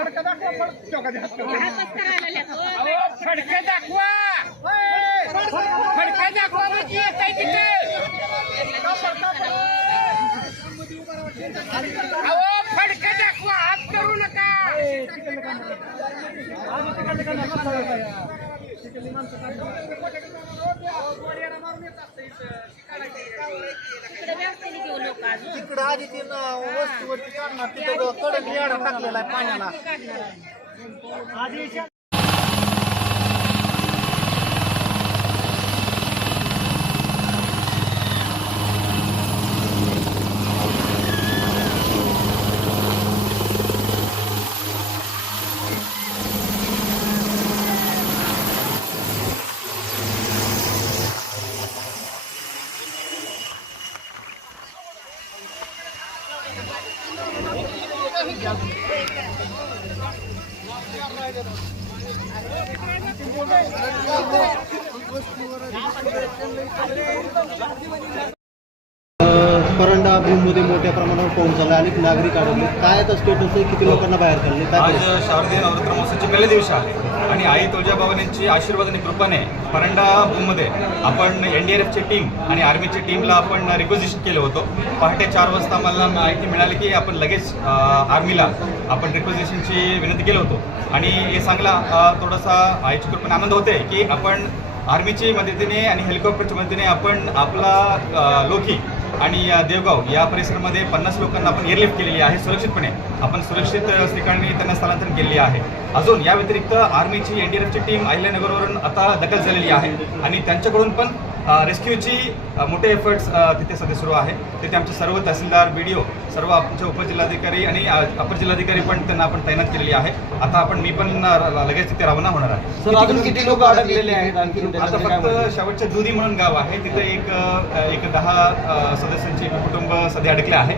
फडका दाखवा म्हणजे येतंय तिथे फडका दाखवा हात करू नका तिकडं आधी ते वस्तूवरती काढणार तिथं कडक याडा टाकलेला आहे पाण्याला परंडा भूममध्ये मोठ्या प्रमाणावर पाऊस झाला अनेक नागरिक अडकले. काय आता स्टेटस आहे? किती लोकांना बाहेर काढले? आज शारदीय नवरात्र महोत्सवाचे पहिल्या दिवशी आहे आणि आई तुळजाभवानींची आशीर्वाद आणि कृपाने परंडा भूममध्ये आपण NDRFची टीम आणि आर्मीची टीमला आपण रिक्वेजिशन केलं होतं. पहाटे 4 वाजता मला माहिती मिळाली की आपण लगेच आर्मीला आपण रिक्वेजिशनची विनंती केलं होतं आणि हे सांगला थोडासा आईची कृपेने आनंद होते की आपण आर्मीची मदतीने आणि हेलिकॉप्टरच्या मदतीने आपण आपला लोकी आणि देवगाव या परिसरामध्ये 50 लोकांना आपण एअरलिफ्ट केलेली आहे. सुरक्षितपणे आपण सुरक्षित ठिकाणी त्यांना स्थलांतरण केलेली आहे. अजून या व्यतिरिक्त आर्मीची NDRFची टीम अहिल्यानगरवरून आता दाखल झालेली आहे आणि त्यांच्याकडून पण रेस्क्यूची मोठे एफर्ट्स तिथे सध्या सुरू आहे. तिथे आमचे सर्व तहसीलदार BDO सर्व आमचे उपजिल्हाधिकारी आणि अपर जिल्हाधिकारी पण त्यांना आपण तैनात केलेली आहे. आता आपण मी पण लगेच तिथे रवाना होणार आहे. सर, अजून किती लोक अडकलेले आहेत? आणखी आता फक्त शेवटच्या दुधी म्हणून गाव आहे तिथे एक 10 सदस्यांचे कुटुंब सध्या अडकले आहे.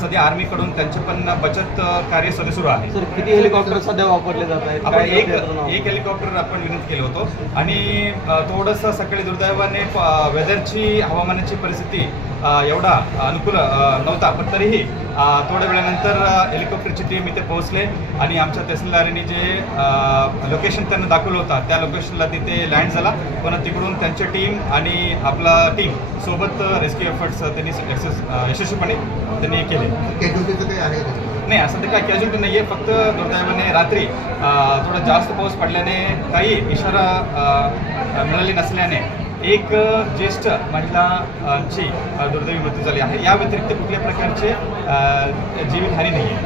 सध्या आर्मीकडून त्यांचे पण बचत कार्य सध्या सुरू आहे. सर, किती हेलिकॉप्टर सध्या वापरले जात आहेत? आपण एक हेलिकॉप्टर आपण विनंती केलं होतं आणि थोडंसं सकाळी दुर्दैवाने वेदरची हवामानाची परिस्थिती एवढा अनुकूल नव्हता, पण तरीही थोड्या वेळानंतर हेलिकॉप्टरची टीम इथे पोहोचले आणि आमच्या तहसीलदारांनी जे लोकेशन त्यांना दाखवलं होतं त्या लोकेशनला तिथे लँड झाला. पण तिकडून त्यांची टीम आणि आपला टीम सोबत रेस्क्यू एफर्ट्स त्यांनी यशस्वीपणे त्यांनी केले. नाही, असं ते काय कॅज्युअलिटी नाही आहे. फक्त दुर्दैवाने रात्री थोडा जास्त पाऊस पडल्याने काही इशारा मिळाली नसल्याने एक ज्येष्ठ महिलांची दुर्दैवी मृत्यू झाली आहे. या व्यतिरिक्त कुठल्या प्रकारचे जीवितहानी नाही आहे.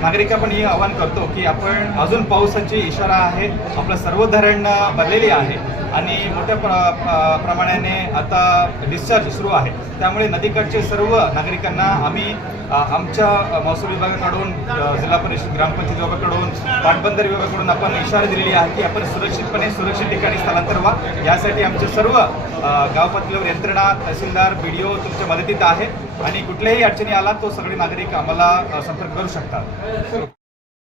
नागरिक आपण हे आवाहन करतो की आपण अजून पावसाची इशारा आहे. आपलं सर्व धरण भरलेली आहे आणि मोठ्या प्रमाणाने आता डिस्चार्ज सुरू आहे. त्यामुळे नदीकडचे सर्व नागरिकांना आम्ही आमच्या महसूल विभागाकडून जिल्हा परिषद ग्रामपंचायत विभागाकडून पाटबंधारे विभागाकडून आपण इशारा दिलेली आहे की आपण सुरक्षित ठिकाणी स्थलांतर व्हा. यासाठी आमचे सर्व गाव पातळीवर यंत्रणा तहसीलदार BDO तुमच्या मदतीत आहे आणि कुठल्याही अडचणी आला तो सगळे नागरिक आम्हाला संपर्क करू शकतात.